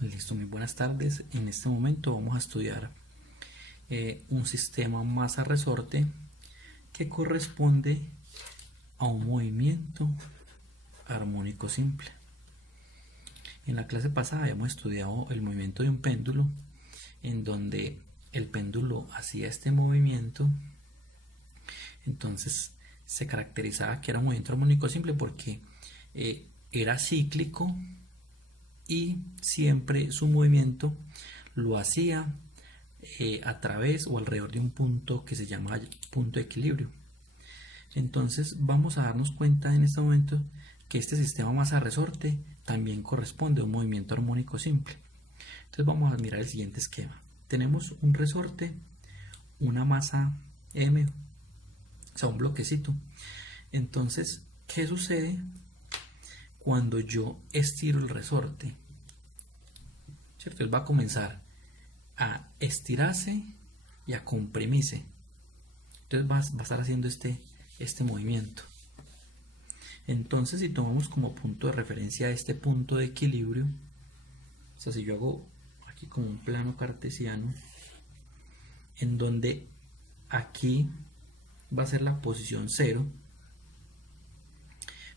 Listo, muy buenas tardes. En este momento vamos a estudiar un sistema masa-resorte que corresponde a un movimiento armónico simple. En la clase pasada habíamos estudiado el movimiento de un péndulo, en donde el péndulo hacía este movimiento. Entonces se caracterizaba que era un movimiento armónico simple porque era cíclico y siempre su movimiento lo hacía a través o alrededor de un punto que se llama punto de equilibrio. Entonces vamos a darnos cuenta en este momento que este sistema masa-resorte también corresponde a un movimiento armónico simple. Entonces vamos a mirar el siguiente esquema. Tenemos un resorte, una masa M, o sea, un bloquecito. Entonces, ¿qué sucede cuando yo estiro el resorte? ¿Cierto? Él va a comenzar a estirarse y a comprimirse. Entonces va a estar haciendo este movimiento. Entonces, si tomamos como punto de referencia este punto de equilibrio, o sea, si yo hago aquí como un plano cartesiano, en donde aquí va a ser la posición 0,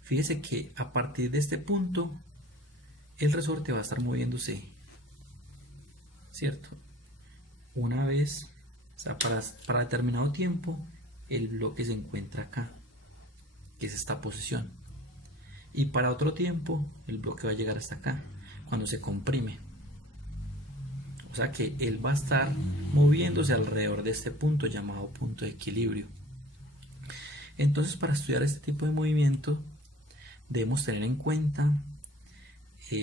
fíjese que a partir de este punto el resorte va a estar moviéndose, ¿cierto? Una vez, o sea, para determinado tiempo, el bloque se encuentra acá, que es esta posición. Y para otro tiempo, el bloque va a llegar hasta acá, cuando se comprime. O sea que él va a estar moviéndose alrededor de este punto llamado punto de equilibrio. Entonces, para estudiar este tipo de movimiento, debemos tener en cuenta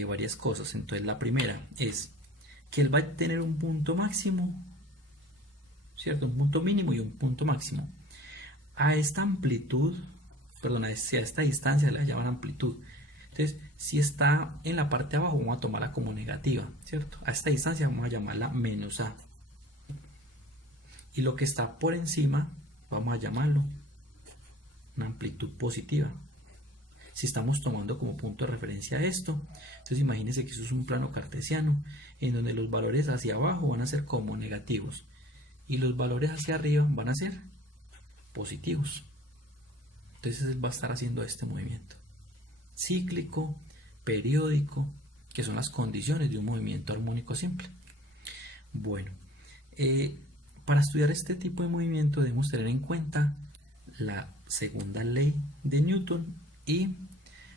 varias cosas. Entonces, la primera es que él va a tener un punto máximo, ¿cierto? Un punto mínimo y un punto máximo. A esta amplitud, perdón, a esta distancia le llaman amplitud. Entonces, si está en la parte de abajo, vamos a tomarla como negativa, ¿cierto? A esta distancia vamos a llamarla menos A. Y lo que está por encima, vamos a llamarlo una amplitud positiva. Si estamos tomando como punto de referencia esto, entonces imagínense que eso es un plano cartesiano, en donde los valores hacia abajo van a ser como negativos y los valores hacia arriba van a ser positivos. Entonces él va a estar haciendo este movimiento cíclico, periódico, que son las condiciones de un movimiento armónico simple. Bueno, para estudiar este tipo de movimiento debemos tener en cuenta la segunda ley de Newton y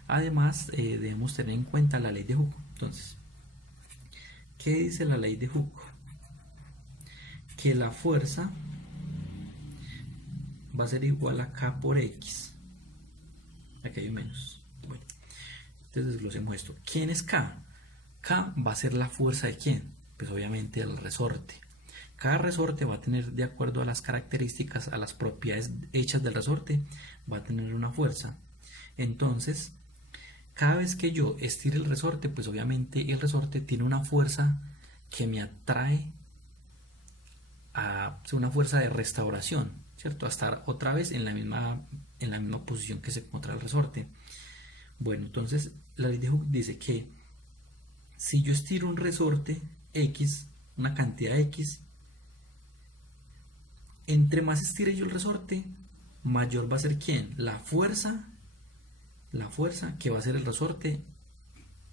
además debemos tener en cuenta la ley de Hooke. Entonces, ¿qué dice la ley de Hooke? Que la fuerza va a ser igual a K por X. Aquí hay un menos. Bueno, entonces desglosemos esto. ¿Quién es K? K va a ser la fuerza de quién? Pues obviamente el resorte. Cada resorte va a tener, de acuerdo a las características, a las propiedades hechas del resorte, va a tener una fuerza. Entonces, cada vez que yo estire el resorte, pues obviamente el resorte tiene una fuerza que me atrae a una fuerza de restauración, ¿cierto? A estar otra vez en la misma posición que se encuentra el resorte. Bueno, entonces la ley de Hooke dice que si yo estiro un resorte X, una cantidad X, entre más estire yo el resorte, mayor va a ser ¿quién? La fuerza que va a ser el resorte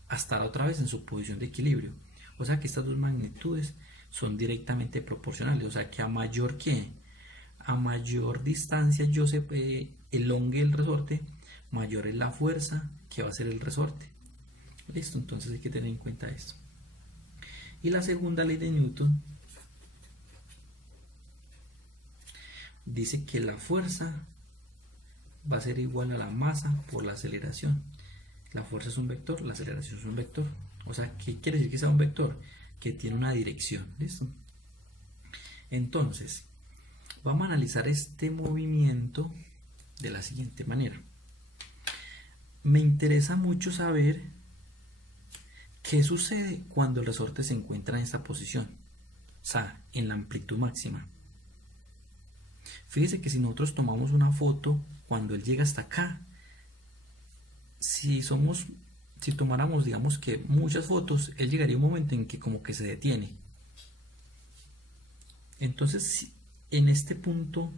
a estar otra vez en su posición de equilibrio. O sea que estas dos magnitudes son directamente proporcionales. O sea que a mayor distancia yo se elongue el resorte, mayor es la fuerza que va a ser el resorte. Listo, entonces hay que tener en cuenta esto. Y la segunda ley de Newton dice que la fuerza va a ser igual a la masa por la aceleración. La fuerza es un vector, la aceleración es un vector. O sea, ¿qué quiere decir que sea un vector? Que tiene una dirección. ¿Listo? Entonces, vamos a analizar este movimiento de la siguiente manera. Me interesa mucho saber qué sucede cuando el resorte se encuentra en esta posición, o sea, en la amplitud máxima. Fíjese que si nosotros tomamos una foto cuando él llega hasta acá, si si tomáramos, digamos que muchas fotos, él llegaría a un momento en que como que se detiene. Entonces, en este punto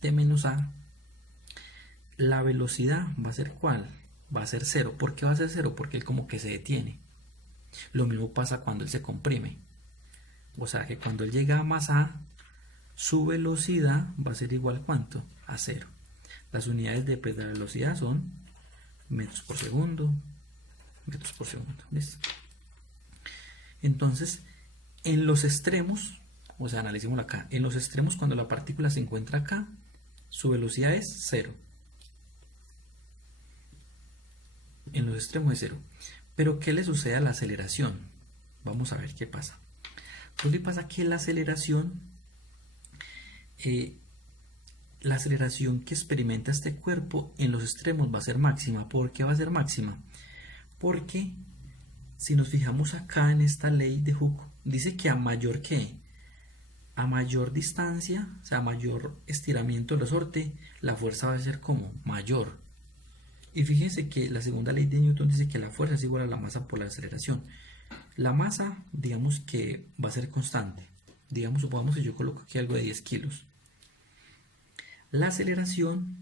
de menos a, la velocidad va a ser ¿cuál? Va a ser cero. ¿Por qué va a ser cero? Porque él como que se detiene. Lo mismo pasa cuando él se comprime. O sea que cuando él llega a más a, su velocidad va a ser igual ¿cuánto? A cero. Las unidades de la velocidad son metros por segundo, metros por segundo. ¿Listo? Entonces, en los extremos, o sea, analicémoslo acá. En los extremos, cuando la partícula se encuentra acá, su velocidad es cero. En los extremos es cero. Pero ¿qué le sucede a la aceleración? Vamos a ver qué pasa. Pues le pasa que la aceleración que experimenta este cuerpo en los extremos va a ser máxima. ¿Por qué va a ser máxima? Porque si nos fijamos acá en esta ley de Hooke, dice que a mayor distancia, o sea, a mayor estiramiento del resorte, la fuerza va a ser como mayor. Y fíjense que la segunda ley de Newton dice que la fuerza es igual a la masa por la aceleración. La masa, digamos que va a ser constante. Digamos, supongamos que yo coloco aquí algo de 10 kilos. La aceleración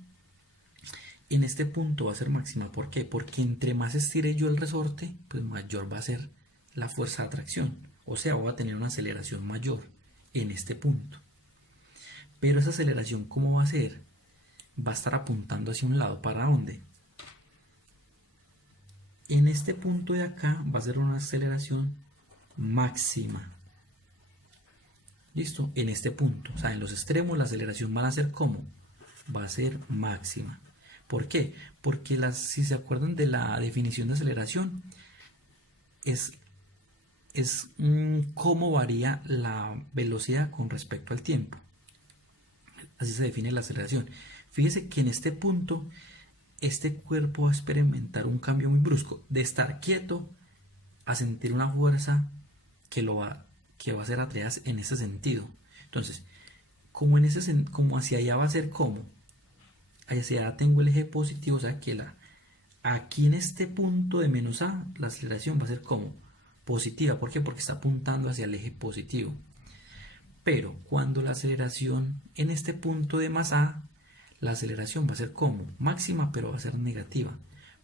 en este punto va a ser máxima. ¿Por qué? Porque entre más estire yo el resorte, pues mayor va a ser la fuerza de atracción. O sea, voy a tener una aceleración mayor en este punto. Pero esa aceleración, ¿cómo va a ser? Va a estar apuntando hacia un lado. ¿Para dónde? En este punto de acá va a ser una aceleración máxima. ¿Listo? En este punto. O sea, en los extremos la aceleración va a ser ¿cómo? Va a ser máxima. ¿Por qué? Porque si se acuerdan de la definición de aceleración, es cómo varía la velocidad con respecto al tiempo. Así se define la aceleración. Fíjese que en este punto, este cuerpo va a experimentar un cambio muy brusco, de estar quieto a sentir una fuerza que va a ser atraída en ese sentido. Entonces, como hacia allá va a ser como, hacia allá tengo el eje positivo, o sea que aquí en este punto de menos a, la aceleración va a ser como positiva. ¿Por qué? Porque está apuntando hacia el eje positivo. Pero cuando la aceleración en este punto de más a, la aceleración va a ser como máxima, pero va a ser negativa.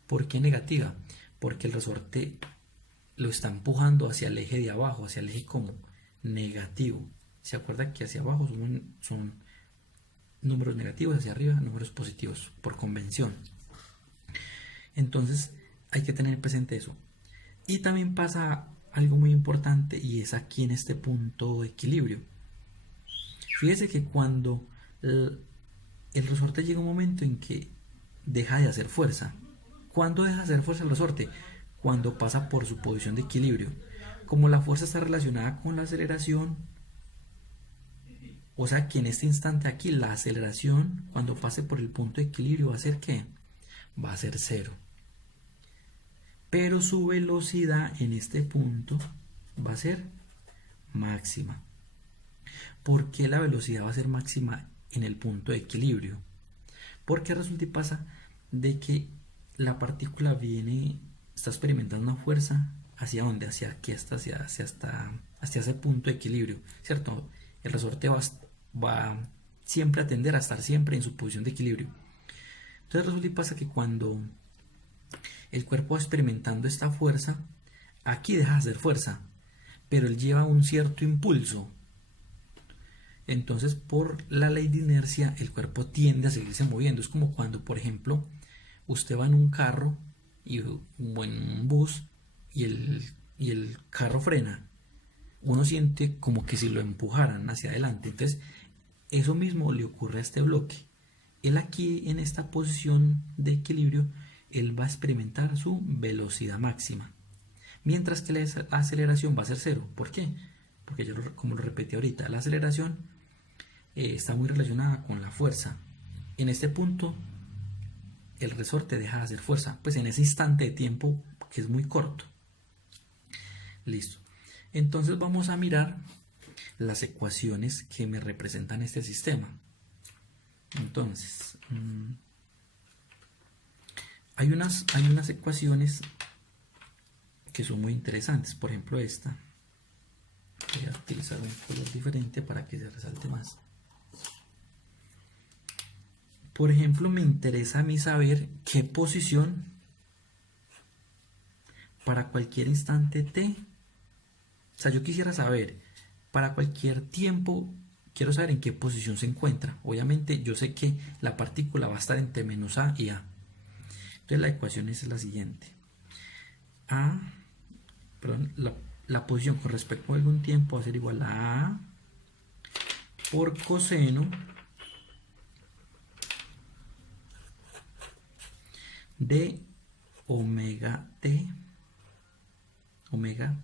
¿Por qué negativa? Porque el resorte lo está empujando hacia el eje de abajo, hacia el eje como negativo. ¿Se acuerda que hacia abajo son números negativos, hacia arriba números positivos, por convención? Entonces hay que tener presente eso. Y también pasa algo muy importante, y es aquí en este punto de equilibrio. Fíjese que cuando el resorte llega un momento en que deja de hacer fuerza. ¿Cuándo deja de hacer fuerza el resorte? Cuando pasa por su posición de equilibrio. Como la fuerza está relacionada con la aceleración, o sea que en este instante aquí la aceleración, cuando pase por el punto de equilibrio, va a ser ¿qué? Va a ser cero. Pero su velocidad en este punto va a ser máxima. ¿Por qué la velocidad va a ser máxima en el punto de equilibrio? Porque resulta y pasa de que la partícula está experimentando una fuerza hacia dónde, hacia aquí, hacia ese punto de equilibrio, ¿cierto? El resorte va siempre a tender a estar siempre en su posición de equilibrio. Entonces resulta y pasa que cuando el cuerpo va experimentando esta fuerza, aquí deja de hacer fuerza, pero él lleva un cierto impulso. Entonces, por la ley de inercia, el cuerpo tiende a seguirse moviendo. Es como cuando, por ejemplo, usted va en un carro o en un bus y el carro frena. Uno siente como que si lo empujaran hacia adelante. Entonces, eso mismo le ocurre a este bloque. Él aquí, en esta posición de equilibrio, él va a experimentar su velocidad máxima. Mientras que la aceleración va a ser cero. ¿Por qué? Porque yo, como lo repetí ahorita, la aceleración está muy relacionada con la fuerza. En este punto el resorte deja de hacer fuerza, pues en ese instante de tiempo que es muy corto. Listo. Entonces vamos a mirar las ecuaciones que me representan este sistema. Entonces, hay unas ecuaciones que son muy interesantes. Por ejemplo, esta. Voy a utilizar un color diferente para que se resalte más. Por ejemplo, me interesa a mí saber qué posición para cualquier instante t. O sea, yo quisiera saber para cualquier tiempo, quiero saber en qué posición se encuentra. Obviamente yo sé que la partícula va a estar entre menos a y a. Entonces la ecuación es la siguiente. La posición con respecto a algún tiempo va a ser igual a por coseno de omega t, omega,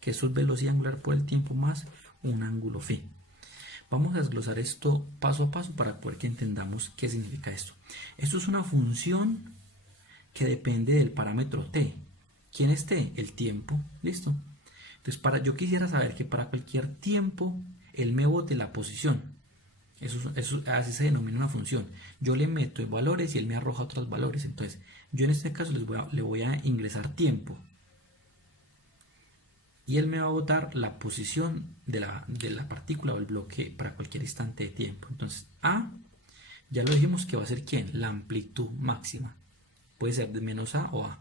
que eso es velocidad angular por el tiempo más un ángulo phi. Vamos a desglosar esto paso a paso para poder que entendamos qué significa esto. Esto es una función que depende del parámetro t. ¿Quién es t? El tiempo. ¿Listo? Entonces, yo quisiera saber que para cualquier tiempo él me bote la posición. Eso así se denomina una función. Yo le meto valores y él me arroja otros valores. Entonces, yo en este caso le voy a ingresar tiempo. Y él me va a botar la posición de la partícula o el bloque para cualquier instante de tiempo. Entonces, A, ya lo dijimos que va a ser ¿quién? La amplitud máxima. Puede ser de menos A o A.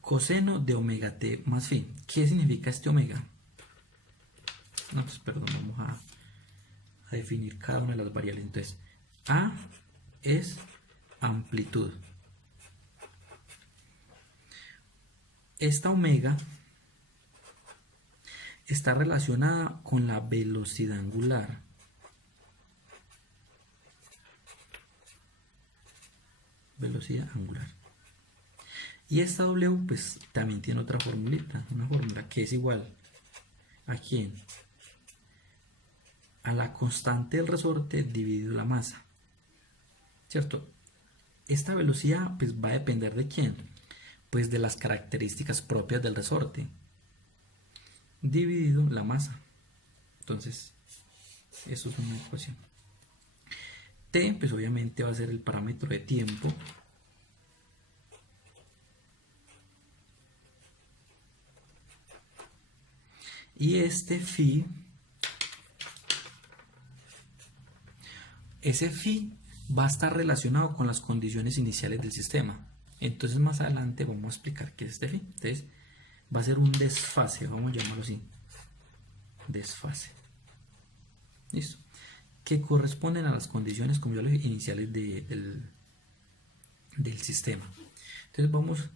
Coseno de omega t más phi. ¿Qué significa este omega? No, pues perdón, vamos a definir cada una de las variables. Entonces, A es amplitud. Esta omega está relacionada con la velocidad angular. Velocidad angular. Y esta W pues también tiene otra formulita, una fórmula que es igual ¿a quién? A la constante del resorte dividido la masa. ¿Cierto? Esta velocidad pues va a depender de quién? Pues de las características propias del resorte dividido la masa. Entonces, eso es una ecuación. T pues obviamente va a ser el parámetro de tiempo. Y este phi, ese phi va a estar relacionado con las condiciones iniciales del sistema. Entonces más adelante vamos a explicar qué es este phi. Entonces va a ser un desfase, vamos a llamarlo así. Desfase. Listo. Que corresponden a las condiciones, como yo le dije, iniciales del sistema. Entonces vamos...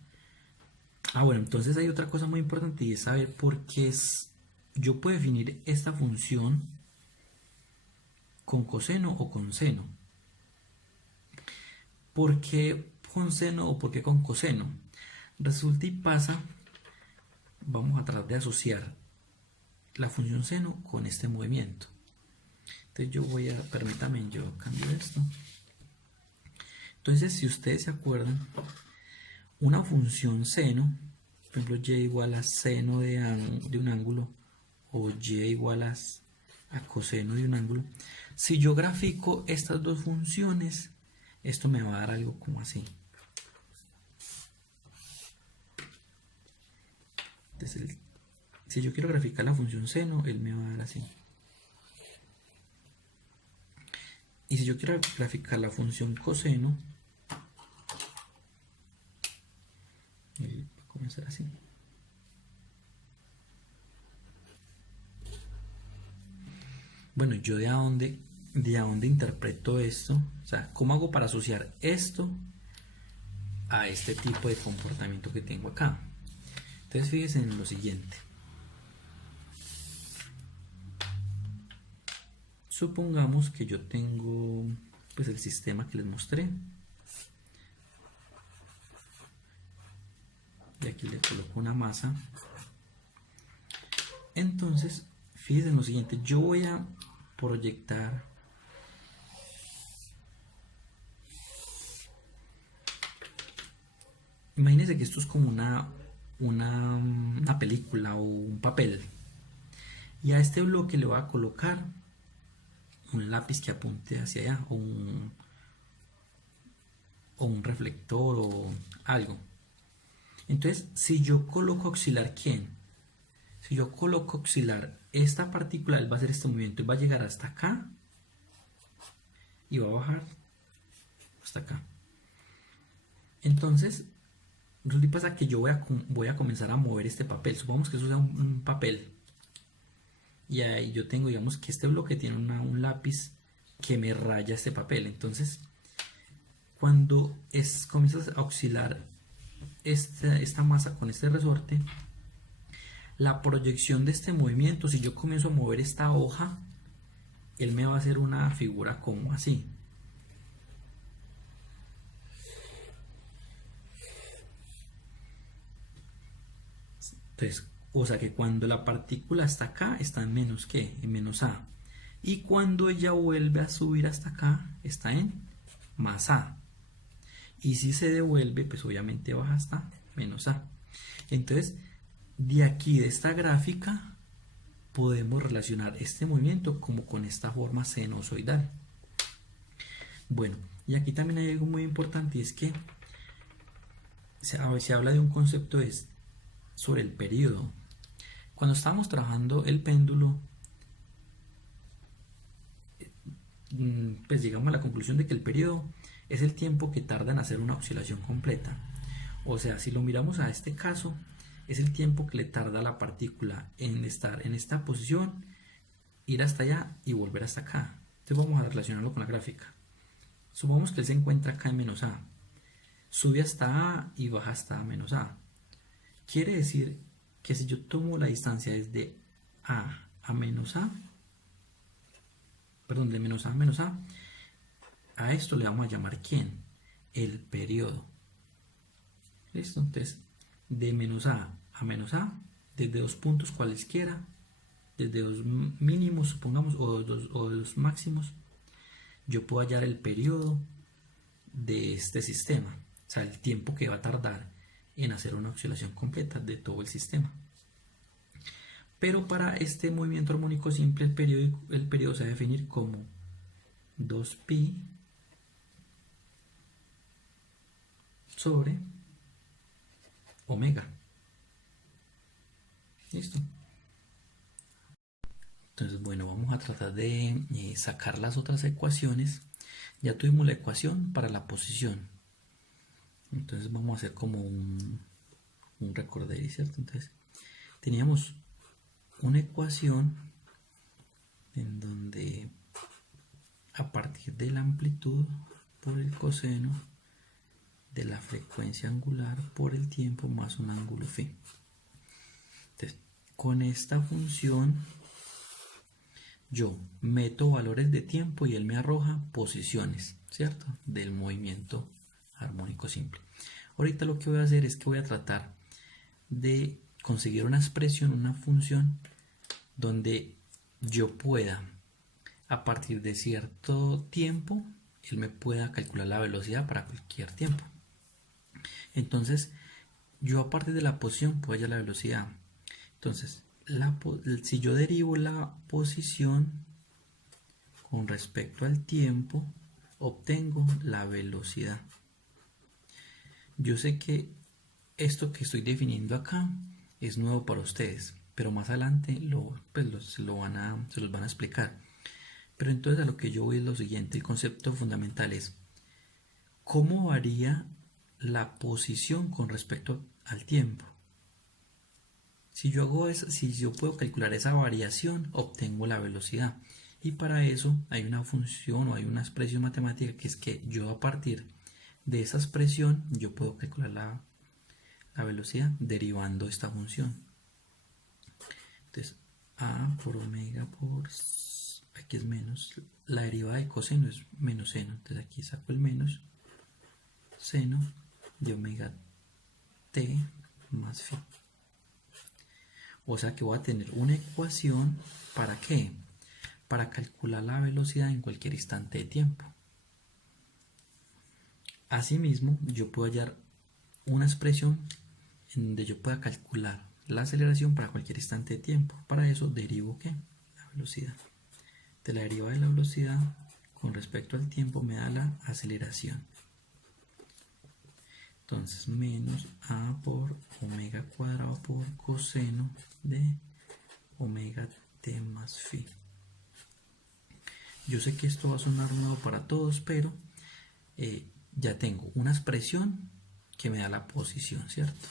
bueno, entonces hay otra cosa muy importante y es saber por qué yo puedo definir esta función con coseno o con seno. ¿Por qué con seno o por qué con coseno? Resulta y pasa, vamos a tratar de asociar la función seno con este ejemplo. Entonces yo permítame, yo cambio esto. Entonces, si ustedes se acuerdan, una función seno, por ejemplo, y igual a seno de un ángulo, o y igual a coseno de un ángulo, si yo grafico estas dos funciones, esto me va a dar algo como así. Entonces, si yo quiero graficar la función seno, él me va a dar así. Y si yo quiero graficar la función coseno, él va a comenzar así. Bueno, yo de a dónde interpreto esto, o sea, ¿cómo hago para asociar esto a este tipo de comportamiento que tengo acá? Entonces fíjense en lo siguiente. Supongamos que yo tengo pues el sistema que les mostré. Y aquí le coloco una masa. Entonces, fíjense en lo siguiente. Yo voy a proyectar imagínense que esto es como una película o un papel. Y a este bloque le voy a colocar un lápiz que apunte hacia allá o o un reflector o algo. Entonces, si yo coloco auxiliar, ¿quién? Si yo coloco auxiliar esta partícula, él va a hacer este movimiento, él va a llegar hasta acá y va a bajar hasta acá. Entonces, resulta y pasa que yo voy a comenzar a mover este papel. Supongamos que eso sea un papel. Y ahí yo tengo, digamos que este bloque tiene un lápiz que me raya este papel. Entonces, cuando comienzas a oscilar esta masa con este resorte, la proyección de este movimiento, si yo comienzo a mover esta hoja, él me va a hacer una figura como así. Entonces, o sea que cuando la partícula está acá, está en menos ¿qué? En menos A. Y cuando ella vuelve a subir hasta acá, está en más A. Y si se devuelve, pues obviamente baja hasta menos A. Entonces, de aquí, de esta gráfica, podemos relacionar este movimiento como con esta forma sinusoidal. Bueno, y aquí también hay algo muy importante, y es que se habla de un concepto sobre el periodo. Cuando estábamos trabajando el péndulo, pues llegamos a la conclusión de que el periodo es el tiempo que tarda en hacer una oscilación completa. O sea, si lo miramos a este caso, es el tiempo que le tarda a la partícula en estar en esta posición, ir hasta allá y volver hasta acá. Entonces vamos a relacionarlo con la gráfica. Supongamos que él se encuentra acá en menos A. Sube hasta A y baja hasta menos A. Quiere decir que si yo tomo la distancia desde A a menos A, perdón, de menos a esto le vamos a llamar ¿quién? El periodo. ¿Listo? Entonces, de menos a menos A, desde dos puntos cualesquiera, desde dos mínimos, supongamos, o dos máximos, yo puedo hallar el periodo de este sistema, o sea, el tiempo que va a tardar en hacer una oscilación completa de todo el sistema. Pero para este movimiento armónico simple, el periodo se va a definir como 2pi sobre omega. ¿Listo? Entonces, bueno, vamos a tratar de sacar las otras ecuaciones. Ya tuvimos la ecuación para la posición. Entonces vamos a hacer como un recorderis, ¿cierto? Entonces, teníamos una ecuación en donde a partir de la amplitud por el coseno de la frecuencia angular por el tiempo más un ángulo phi. Entonces, con esta función yo meto valores de tiempo y él me arroja posiciones, ¿cierto? Del movimiento armónico simple. Ahorita lo que voy a hacer es que voy a tratar de conseguir una expresión, una función, donde yo pueda, a partir de cierto tiempo, él me pueda calcular la velocidad para cualquier tiempo. Entonces, yo a partir de la posición puedo hallar la velocidad. Entonces, si yo derivo la posición con respecto al tiempo, obtengo la velocidad. Yo sé que esto que estoy definiendo acá es nuevo para ustedes, pero más adelante se los van a explicar. Pero entonces a lo que yo voy es lo siguiente, el concepto fundamental es cómo varía la posición con respecto al tiempo. Si yo puedo calcular esa variación, obtengo la velocidad. Y para eso hay una función o hay una expresión matemática que es que yo a partir de esa expresión yo puedo calcular la velocidad derivando esta función. Entonces, A por omega por aquí es menos, la derivada de coseno es menos seno. Entonces aquí saco el menos seno de omega t más phi. O sea que voy a tener una ecuación, ¿para qué? Para calcular la velocidad en cualquier instante de tiempo. Asimismo, yo puedo hallar una expresión en donde yo pueda calcular la aceleración para cualquier instante de tiempo. Para eso derivo ¿qué? La velocidad. De la derivada de la velocidad con respecto al tiempo me da la aceleración. Entonces menos a por omega cuadrado por coseno de omega t más phi. Yo sé que esto va a sonar nuevo para todos, pero ya tengo una expresión que me da la posición, ¿cierto?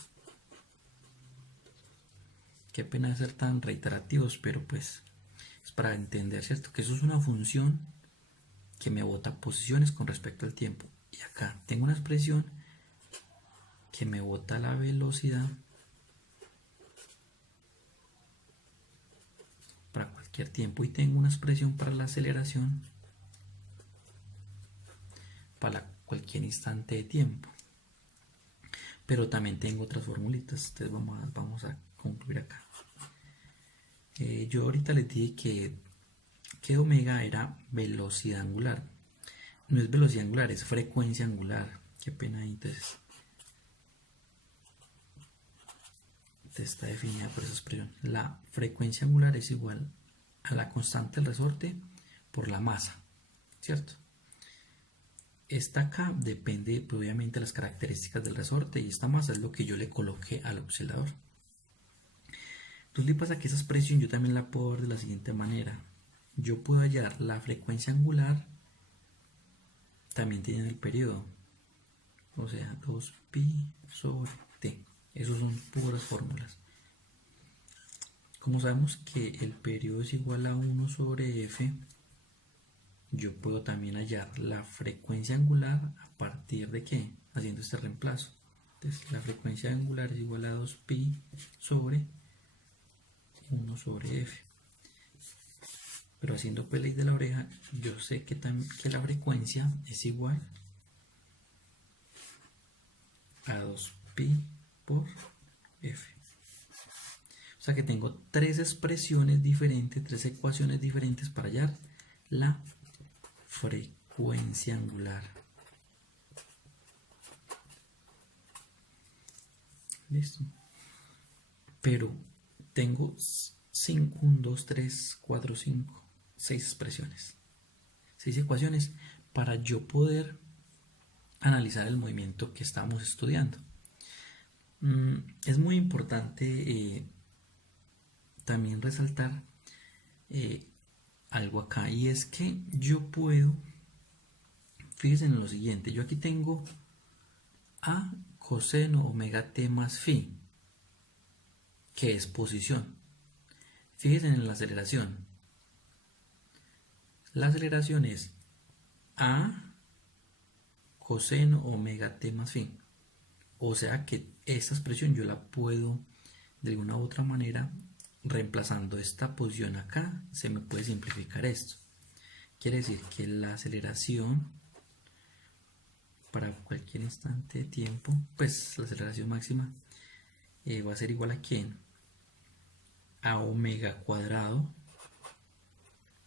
Qué pena de ser tan reiterativos, pero pues es para entender, ¿cierto? Que eso es una función que me bota posiciones con respecto al tiempo. Y acá tengo una expresión que me bota la velocidad para cualquier tiempo, y tengo una expresión para la aceleración para cualquier instante de tiempo. Pero también tengo otras formulitas, entonces vamos a concluir acá. Yo ahorita les dije que omega era velocidad angular. No es velocidad angular, es frecuencia angular. Qué pena ahí, entonces está definida por esa expresión. La frecuencia angular es igual a la constante del resorte por la masa, ¿cierto? Esta acá depende, pues, obviamente, de las características del resorte, y esta masa es lo que yo le coloqué al oscilador. Entonces, le pasa que esa expresión yo también la puedo ver de la siguiente manera. Yo puedo hallar la frecuencia angular también tiene el periodo, o sea, 2pi sobre t. Esos son puras fórmulas. Como sabemos que el periodo es igual a 1 sobre f, yo puedo también hallar la frecuencia angular a partir de ¿qué? Haciendo este reemplazo. Entonces, la frecuencia angular es igual a 2pi sobre 1 sobre f. Pero haciendo pues ley de la oreja, yo sé que la frecuencia es igual a 2pi por f. O sea que tengo tres expresiones diferentes, tres ecuaciones diferentes para hallar la frecuencia angular. ¿Listo? Pero tengo 5, 1, 2, 3, 4, 5, 6 expresiones, 6 ecuaciones para yo poder analizar el movimiento que estamos estudiando. Es muy importante también resaltar algo acá, y es que yo puedo, fíjense en lo siguiente, yo aquí tengo a coseno omega t más phi, que es posición. Fíjense en la aceleración. La aceleración es a coseno omega t más phi. O sea que esta expresión yo la puedo de alguna u otra manera, reemplazando esta posición acá, se me puede simplificar esto. Quiere decir que la aceleración para cualquier instante de tiempo, pues la aceleración máxima va a ser igual a ¿quién? A omega cuadrado,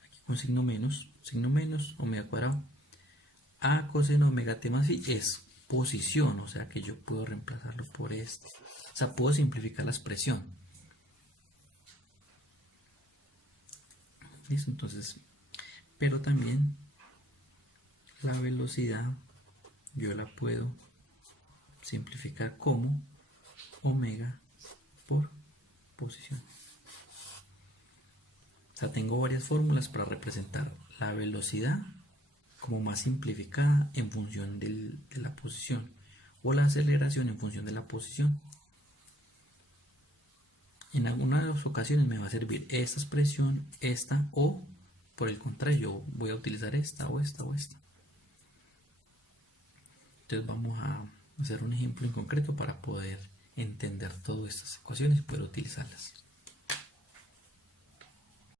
aquí con signo menos, omega cuadrado, a coseno omega t más phi, es posición, o sea que yo puedo reemplazarlo por esto. O sea, puedo simplificar la expresión. ¿Listo? Entonces, pero también la velocidad yo la puedo simplificar como omega por posición. O sea, tengo varias fórmulas para representar la velocidad como más simplificada en función de la posición, o la aceleración en función de la posición. En algunas ocasiones me va a servir esta expresión, esta, o por el contrario, yo voy a utilizar esta o esta o esta. Entonces vamos a hacer un ejemplo en concreto para poder entender todas estas ecuaciones y poder utilizarlas.